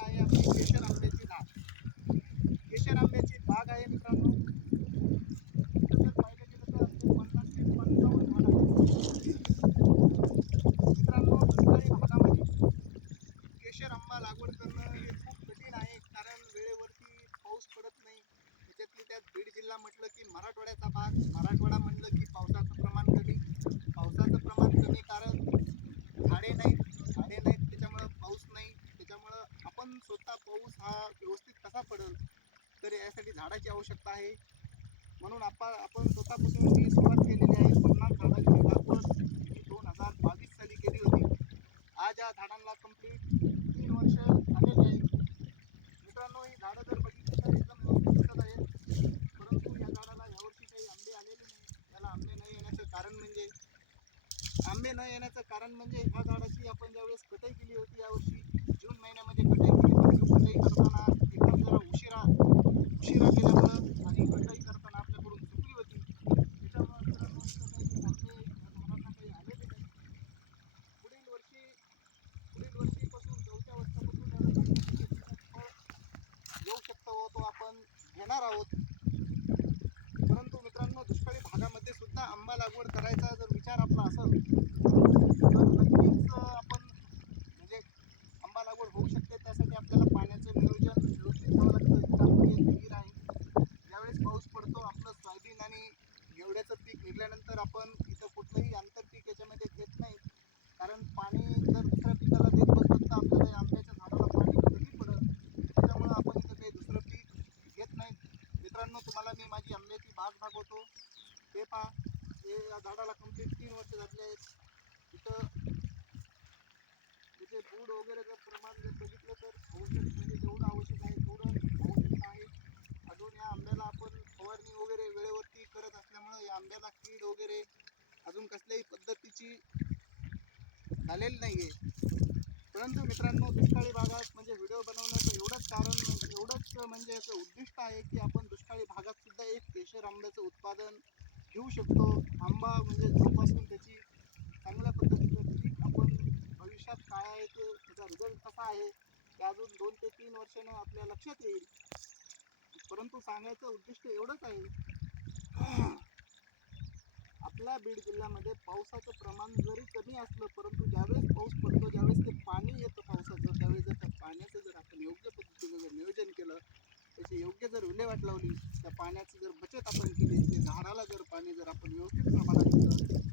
आहे आपली केशर आंब्याची झाड. केशर आंब्याची बाग आहे मित्रांनो. इथं जर पाहिलं गेलं तर आपले 50 ते 55 झाड आहेत. मित्रांनो, दुष्काळी भागामध्ये केशर आंबा लागवड करणं हे खूप कठीण आहे, कारण वेळेवरती पाऊस पडत नाही. त्याच्यातली त्यात बीड जिल्हा म्हटलं की मराठवाड्याचा भाग, मराठवाडा म्हटलं की पावसाचं प्रमाण कमी. पावसाचं प्रमाण कमी कारण झाडे नाहीत त्याच्यामुळं पाऊस नाही. त्याच्यामुळं आपण स्वतः पाऊस हा व्यवस्थित कसा पडेल, तर यासाठी झाडाची आवश्यकता आहे. म्हणून आपण स्वतःपासून मी सुरुवात केलेली आहे. 50 झाडांची लागवड मी 2022 साली केली होती. आज या झाडांना कंप्लीट 3 वर्ष झालेली आहे. मित्रांनो, ही झाडं जर बघितली तर एकदम व्यवस्थित दिसत आहे, परंतु या झाडाला यावर्षी काही आंबे आलेले नाही. याला आंबे न येण्याचं कारण म्हणजे ह्या झाडाची आपण ज्यावेळेस कटाई केली होती यावर्षी जून महिन्यामध्ये कटाई केली, परंतु कटाई करताना एकदम जरा उशिरा केल्यामुळं आणि कटाई करताना आपल्याकडून चुकली होती. त्याच्यामुळे मित्रांनो इथं काही आंबे या झाडांना काही आलेले नाही. पुढील वर्षी पुढील वर्षीपासून चौथ्या वर्षापासून याला चांगल्या पद्धतीनं फळ येऊ शकतं व तो आपण घेणार आहोत. परंतु मित्रांनो, दुष्काळी भागामध्ये सुद्धा आंबा लागवड करायचा जर विचार आपला असेल तर नक्कीच आपण म्हणजे आंबा लागवड होऊ शकते. त्यासाठी आपल्याला पाण्याचं नियोजन व्यवस्थित ठेवावं लागतं. इथं आपली एक विहीर आहे. ज्यावेळेस पाऊस पडतो, आपलं सोयाबीन आणि घेवड्याचं पीक निघाल्यानंतर आपण इथं कुठलंही आंतरपीक याच्यामध्ये घेत नाही, कारण पाणी जर दुसऱ्या पिकाला देत बसलं तर आपल्याला या आंब्याच्या झाडाला पाणी कमी पडत. त्याच्यामुळं आपण इथं काही दुसरं पीक घेत नाही. मित्रांनो, तुम्हाला मी माझी आंब्याची बाग दाखवतो. हे पहा, हे या झाडाला कंप्लीट 3 वर्ष झालेली आहेत. इथं त्याचे बूड वगैरे जर प्रमाण जर बघितलं तर औषध म्हणजे जेवढं आवश्यक आहे तेवढं आवश्यकता आहे. अजून या आंब्याला आपण फवारणी वगैरे वेळेवरती करत असल्यामुळं या आंब्याला कीड वगैरे अजून कसल्याही पद्धतीची झालेली नाही आहे. परंतु मित्रांनो, दुष्काळी भागात म्हणजे व्हिडिओ बनवण्याचं एवढंच म्हणजे असं उद्दिष्ट आहे की आपण दुष्काळी भागात सुद्धा एक केशर आंब्याचं उत्पादन घेऊ शकतो. आंबा म्हणजे जोपासून त्याची चांगल्या पद्धतीचं पीक आपण भविष्यात काय आहे ते त्याचा रिझल्ट कसा आहे ते अजून 2 ते 3 वर्षानं आपल्या लक्षात येईल. परंतु सांगायचं उद्दिष्ट एवढंच आहे, आपल्या बीड जिल्ह्यामध्ये पावसाचं प्रमाण जरी कमी असलं, परंतु ज्यावेळेस पाऊस पडतो, ज्यावेळेस ते पाणी येतं पावसाचं, त्यावेळेस जर त्या पाण्याचं जर आपण योग्य पद्धतीनं जर नियोजन केलं, त्याची योग्य जर विल्हेवाट लावली, त्या पाण्याची जर बचत आपण केली, ते झाडाला जर पाणी जर आपण व्यवस्थित प्रमाणात दिलं,